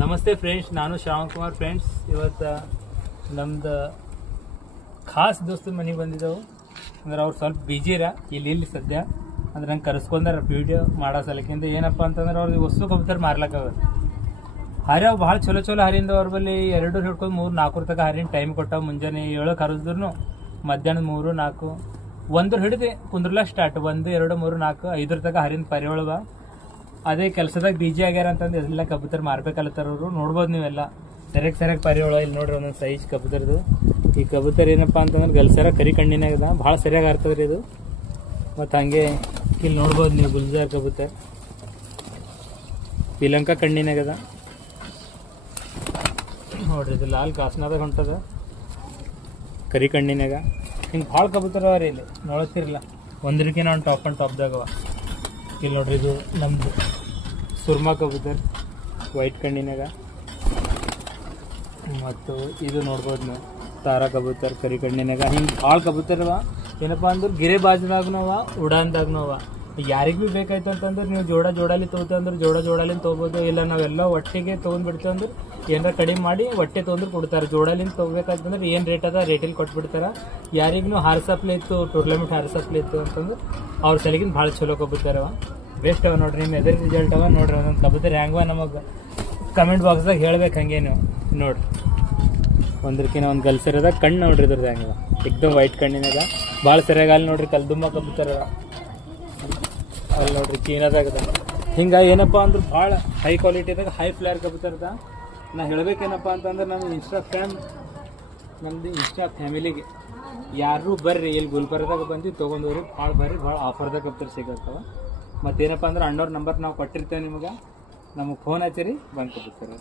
ನಮಸ್ತೆ ಫ್ರೆಂಡ್ಸ್, ನಾನು ಶ್ಯಾಮ್ ಕುಮಾರ್. ಫ್ರೆಂಡ್ಸ್, ಇವತ್ತು ನಮ್ದು ಖಾಸ್ ದೋಸ್ತ ಮನೆಗೆ ಬಂದಿದ್ದೆವು. ಅಂದ್ರೆ ಅವ್ರು ಸ್ವಲ್ಪ ಬಿಜಿ ಇರ ಇಲ್ಲಿ ಸದ್ಯ. ಅಂದ್ರೆ ನಂಗೆ ಕರೆಸ್ಕೊಂಡಾರ ವಿಡಿಯೋ ಮಾಡೋ ಸಲಕ್ಕಿಂತ. ಏನಪ್ಪ ಅಂತಂದ್ರೆ ಅವ್ರಿಗೆ ವಸ್ತು ಕಬ್ತಾರೆ ಮಾರ್ಲಕ್ಕ ಹಾರ್ಯಾವ ಭಾಳ ಚಲೋ ಹಾರಿಂದ ಅವ್ರ ಬಳಿ 2 ಹಿಡ್ಕೊಂಡು 3-4 ತನಕ ಹಾರಿನ ಟೈಮ್ ಕೊಟ್ಟಾವ. ಮುಂಜಾನೆ 7 ಕರೆಸಿದ್ರು ಮಧ್ಯಾಹ್ನ 3-4 1 ಹಿಡಿದು ಕುಂದ್ರಲ್ಲ ಸ್ಟಾರ್ಟ್. 1, 2, 3, 4, 5 ತನಕ ಹಾರಿನ ಪರಿಯೊಳಗ ಅದೇ ಕೆಲಸದಾಗ ಬಿಜಿ ಆಗ್ಯಾರ ಅಂತಂದು ಎಲ್ಲ ಕಬೂತರ್ ಮಾರ್ಬೇಕಲ್ಲತ್ತಾರ ಅವರು. ನೋಡ್ಬೋದು ನೀವೆಲ್ಲ ಸರಿಯಾಗಿ ಪರಿಯೊಳ. ಇಲ್ಲಿ ನೋಡ್ರಿ ಒಂದೊಂದು ಸೈಜ್ ಕಬೂತರ್ದು. ಈ ಕಬೂತರ್ ಏನಪ್ಪ ಅಂತಂದ್ರೆ ಗಲ್ಸರ ಕರಿ ಕಣ್ಣಿನಾಗದ, ಭಾಳ ಸರಿಯಾಗಿ ಆರ್ತದ್ರಿ ಇದು. ಮತ್ತು ಹಂಗೆ ಇಲ್ಲಿ ನೋಡ್ಬೋದು ನೀವು ಗುಲ್ಜಾರ್ ಕಬೂತರ್ ಪಿಲಂಕ ಕಣ್ಣಿನಾಗದ ನೋಡ್ರಿ. ಇದು ಲಾಲ್ ಕಾಸ್ನಾದಾಗ ಹೊಂಟದ ಕರಿ ಕಣ್ಣಿನಾಗ. ಹಿಂಗೆ ಭಾಳ ಕಬೂತರ ಅವ ರೀ ಇಲ್ಲಿ ನೋಡ್ತಿರಲ್ಲ. ಒಂದ್ರಕಿನ ಒಂದು ಟಾಪ್ ಆ್ಯಂಡ್ ಟಾಪ್ದಾಗವ. ಇಲ್ಲಿ ನೋಡ್ರಿ ಇದು ನಮ್ಮದು ಸುರ್ಮಾ ಕಬೂತರ್ ವೈಟ್ ಕಣ್ಣಿನಾಗ. ಮತ್ತು ಇದು ನೋಡ್ಬೋದು ನೀವು ತಾರಾ ಕಬೂತರ್ ಕರಿ ಕಣ್ಣಿನಾಗ. ಹಿಂಗೆ ಭಾಳ ಕಬೂತರವ. ಏನಪ್ಪ ಅಂದ್ರೆ ಗಿರೆ ಬಾಜ್ದಾಗ್ನವ ಉಡಾನ್ದಾಗ್ನವ. ಯಾರಿಗೆ ಭೀ ಬೇಕಾಯ್ತು ಅಂತಂದ್ರೆ ನೀವು ಜೋಡಾಲಿ ತೊಗೋತೀವಿ ಅಂದ್ರೆ ಜೋಡಾಲಿನ ತೊಗೋಬೋದು. ಇಲ್ಲ ನಾವೆಲ್ಲ ಒಟ್ಟಿಗೆ ತೊಗೊಂಡ್ಬಿಡ್ತೀವಿ ಅಂದ್ರೆ ಏನಾರ ಕಡಿಮೆ ಮಾಡಿ ಒಟ್ಟೆ ತೊಗೊಂಡ್ರೆ ಕೊಡ್ತಾರೆ. ಜೋಡಾಲಿನ ತೊಗೋಬೇಕಾಯ್ತಂದ್ರೆ ಏನು ರೇಟ್ ಅದ ರೇಟಲ್ಲಿ ಕೊಟ್ಬಿಡ್ತಾರೆ. ಯಾರಿಗೂ ಹಾರ್ಸಪ್ಲೆ ಇತ್ತು, ಟೂರ್ನಮೆಂಟ್ ಹಾರ್ಸಪ್ಲೆ ಇತ್ತು ಅಂತಂದ್ರೆ ಅವ್ರ ಸಲಿಗಿನ ಭಾಳ ಚಲೋ ಕಬೂತರವ. ಬೆಸ್ಟ್ ಅವ ನೋಡ್ರಿ. ನಿಮ್ಮ ಎದುರು ರಿಸಲ್ಟ್ ಅವ ನೋಡ್ರಿ. ಒಂದೊಂದು ಕಬೂತರ್ ಹೆಂಗವ ನಮಗೆ ಕಮೆಂಟ್ ಬಾಕ್ಸ್ದಾಗ ಹೇಳ್ಬೇಕು. ಹಂಗೆ ನೀವು ನೋಡ್ರಿ. ಒಂದ್ರಕಿನ ಒಂದು ಗಲ್ಸರದ ಕಣ್ಣು ನೋಡ್ರಿ ಇದ್ರದ್ದು ಹೆಂಗವ. ಎಕ್ದಮ್ ವೈಟ್ ಕಣ್ಣಿನಾಗ ಭಾಳ ಸರಿಯಾಗಿ ಅಲ್ಲಿ ನೋಡ್ರಿ. ಕಲ್ದುಮ್ಮ ಕಬೂತರದ ಅಲ್ಲಿ ನೋಡ್ರಿ ಚೀನಾದಾಗದ. ಹಿಂಗೆ ಏನಪ್ಪ ಅಂದ್ರೆ ಭಾಳ ಹೈ ಕ್ವಾಲಿಟಿದಾಗ ಹೈ ಫ್ಲೇರ್ ಕಬೂತರದ. ನಾ ಹೇಳ್ಬೇಕೇನಪ್ಪ ಅಂತಂದ್ರೆ ನಮ್ಮದು ಇನ್ಸ್ಟಾ ಫ್ಯಾಮಿಲಿಗೆ ಯಾರು ಬರ್ರಿ ಇಲ್ಲಿ ಗುಲ್ಬರ್ಗದಾಗ ಬಂದು ತೊಗೊಂಡವ್ರಿ. ಭಾಳ ಆಫರ್ದಾಗ ಕಬೂತರ್ ಸಿಗತ್ತವ. ಮತ್ತೇನಪ್ಪ ಅಂದ್ರೆ ಅಣ್ಣವ್ರ ನಂಬರ್ ನಾವು ಕೊಟ್ಟಿರ್ತೇವೆ ನಿಮಗೆ. ನಮಗೆ ಫೋನ್ ಹಚ್ಚಿರಿ ಬಂದು ಕಬೂತರ್.